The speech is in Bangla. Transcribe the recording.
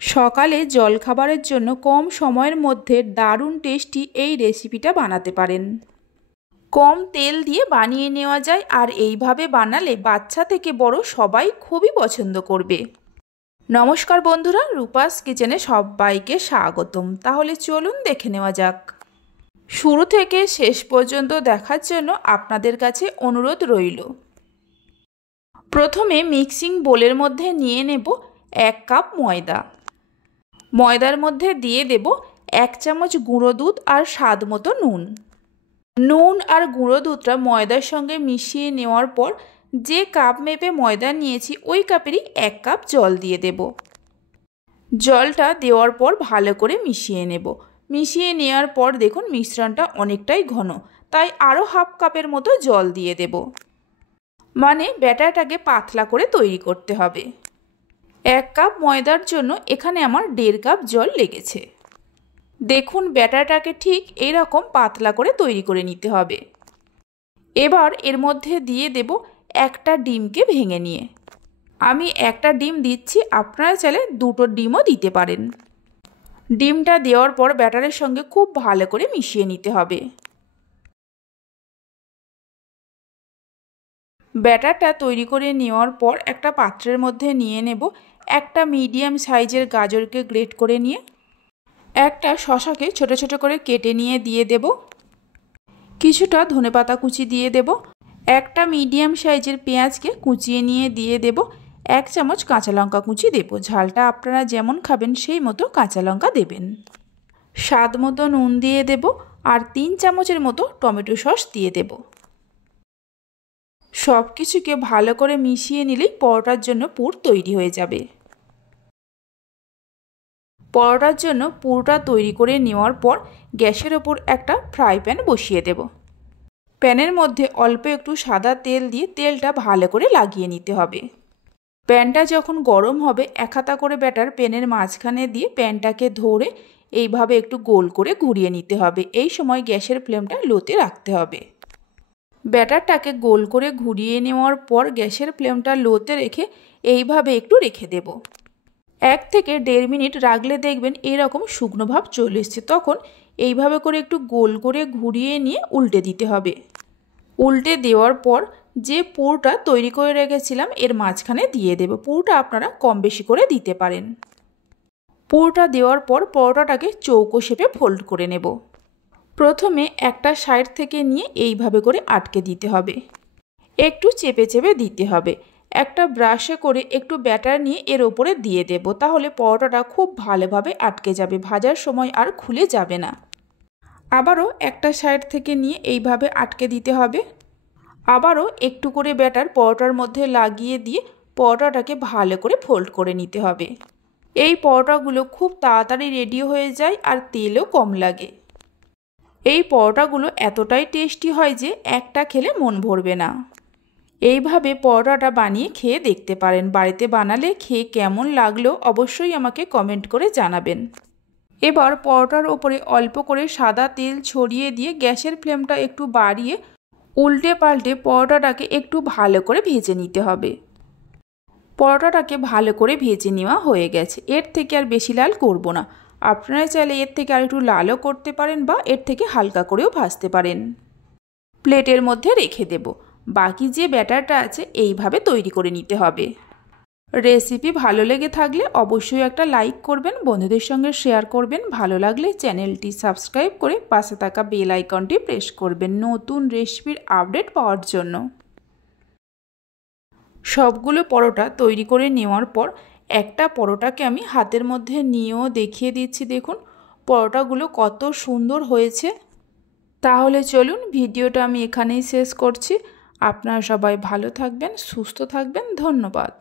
সকালে জলখাবারের জন্য কম সময়ের মধ্যে দারুণ টেস্টি এই রেসিপিটা বানাতে পারেন। কম তেল দিয়ে বানিয়ে নেওয়া যায় আর এইভাবে বানালে বাচ্চা থেকে বড় সবাই খুবই পছন্দ করবে। নমস্কার বন্ধুরা, রূপাস কিচেনে সবাইকে স্বাগতম। তাহলে চলুন দেখে নেওয়া যাক। শুরু থেকে শেষ পর্যন্ত দেখার জন্য আপনাদের কাছে অনুরোধ রইল। প্রথমে মিক্সিং বোলের মধ্যে নিয়ে নেব 1 কাপ ময়দা। ময়দার মধ্যে দিয়ে দেব 1 চামচ গুঁড়ো দুধ আর স্বাদ মতো নুন। নুন আর গুঁড়ো দুধটা ময়দার সঙ্গে মিশিয়ে নেওয়ার পর যে কাপ মেপে ময়দা নিয়েছি ওই কাপেরই 1 কাপ জল দিয়ে দেব। জলটা দেওয়ার পর ভালো করে মিশিয়ে নেব। মিশিয়ে নেওয়ার পর দেখুন মিশ্রণটা অনেকটাই ঘন, তাই আরও হাফ কাপের মতো জল দিয়ে দেব। মানে ব্যাটারটাকে পাতলা করে তৈরি করতে হবে। 1 কাপ ময়দার জন্য এখানে আমার 1.5 কাপ জল লেগেছে। দেখুন ব্যাটারটাকে ঠিক এইরকম পাতলা করে তৈরি করে নিতে হবে। এবার এর মধ্যে দিয়ে দেব একটা ডিমকে ভেঙে নিয়ে। আমি একটা ডিম দিচ্ছি, আপনারা চাইলে 2টো ডিমও দিতে পারেন। ডিমটা দেওয়ার পর ব্যাটারের সঙ্গে খুব ভালো করে মিশিয়ে নিতে হবে। ব্যাটারটা তৈরি করে নেওয়ার পর একটা পাত্রের মধ্যে নিয়ে নেব একটা মিডিয়াম সাইজের গাজরকে গ্রেট করে নিয়ে, একটা শসাকে ছোট ছোট করে কেটে নিয়ে দিয়ে দেব, কিছুটা ধনেপাতা কুচি দিয়ে দেব, একটা মিডিয়াম সাইজের পেঁয়াজকে কুচিয়ে নিয়ে দিয়ে দেব, 1 চামচ কাঁচা লঙ্কা কুচি দেব। ঝালটা আপনারা যেমন খাবেন সেই মতো কাঁচা লঙ্কা দেবেন। স্বাদ মতো নুন দিয়ে দেব আর 3 চামচের মতো টমেটো সস দিয়ে দেব। সব কিছুকে ভালো করে মিশিয়ে নিলেই পরোটার জন্য পুর তৈরি হয়ে যাবে। পরোটার জন্য পুরটা তৈরি করে নেওয়ার পর গ্যাসের ওপর একটা ফ্রাই প্যান বসিয়ে দেব। প্যানের মধ্যে অল্প একটু সাদা তেল দিয়ে তেলটা ভালো করে লাগিয়ে নিতে হবে। প্যানটা যখন গরম হবে 1 হাতা করে ব্যাটার প্যানের মাঝখানে দিয়ে প্যানটাকে ধরে এইভাবে একটু গোল করে ঘুরিয়ে নিতে হবে। এই সময় গ্যাসের ফ্লেমটা লোতে রাখতে হবে। ব্যাটারটাকে গোল করে ঘুরিয়ে নেওয়ার পর গ্যাসের ফ্লেমটা লোতে রেখে এইভাবে একটু রেখে দেব। 1 থেকে 1.5 মিনিট রাখলে দেখবেন এরকম শুকনো ভাব চলে এসছে। তখন এইভাবে করে একটু গোল করে ঘুরিয়ে নিয়ে উল্টে দিতে হবে। উল্টে দেওয়ার পর যে পুরটা তৈরি করে রেখেছিলাম এর মাঝখানে দিয়ে দেব। পুরটা আপনারা কম বেশি করে দিতে পারেন। পুরটা দেওয়ার পর পরোটাটাকে চৌকো শেপে ফোল্ড করে নেব। প্রথমে একটা সাইড থেকে নিয়ে এইভাবে করে আটকে দিতে হবে। একটু চেপে চেপে দিতে হবে। একটা ব্রাশে করে একটু ব্যাটার নিয়ে এর ওপরে দিয়ে দেব, তাহলে পরোটাটা খুব ভালোভাবে আটকে যাবে, ভাজার সময় আর খুলে যাবে না। আবারও একটা সাইড থেকে নিয়ে এইভাবে আটকে দিতে হবে। আবারও একটু করে ব্যাটার পরোটার মধ্যে লাগিয়ে দিয়ে পরোটাটাকে ভালো করে ফোল্ড করে নিতে হবে। এই পরোটাগুলো খুব তাড়াতাড়ি রেডি হয়ে যায় আর তেলও কম লাগে। এই পরোটাগুলো এতটাই টেস্টি হয় যে একটা খেলে মন ভরবে না। এইভাবে পরোটাটা বানিয়ে খেয়ে দেখতে পারেন। বাড়িতে বানালে খেয়ে কেমন লাগলো অবশ্যই আমাকে কমেন্ট করে জানাবেন। এবার পরোটার ওপরে অল্প করে সাদা তেল ছড়িয়ে দিয়ে গ্যাসের ফ্লেমটা একটু বাড়িয়ে উল্টে পাল্টে পরোটাটাকে একটু ভালো করে ভেজে নিতে হবে। পরোটাটাকে ভালো করে ভেজে নেওয়া হয়ে গেছে। এর থেকে আর বেশি লাল করব না। আপনারা চাইলে এর থেকে আর একটু লালও করতে পারেন বা এর থেকে হালকা করেও ভাজতে পারেন। প্লেটের মধ্যে রেখে দেব। বাকি যে ব্যাটারটা আছে এইভাবে তৈরি করে নিতে হবে। রেসিপি ভালো লেগে থাকলে অবশ্যই একটা লাইক করবেন, বন্ধুদের সঙ্গে শেয়ার করবেন। ভালো লাগলে চ্যানেলটি সাবস্ক্রাইব করে পাশে থাকা বেল আইকনটি প্রেস করবেন নতুন রেসিপির আপডেট পাওয়ার জন্য। সবগুলো পরোটা তৈরি করে নেওয়ার পর একটা পরোটাকে আমি হাতের মধ্যে নিয়েও দেখিয়ে দিচ্ছি। দেখুন পরোটাগুলো কত সুন্দর হয়েছে। তাহলে চলুন ভিডিওটা আমি এখানেই শেষ করছি। আপনারা সবাই ভালো থাকবেন, সুস্থ থাকবেন। ধন্যবাদ।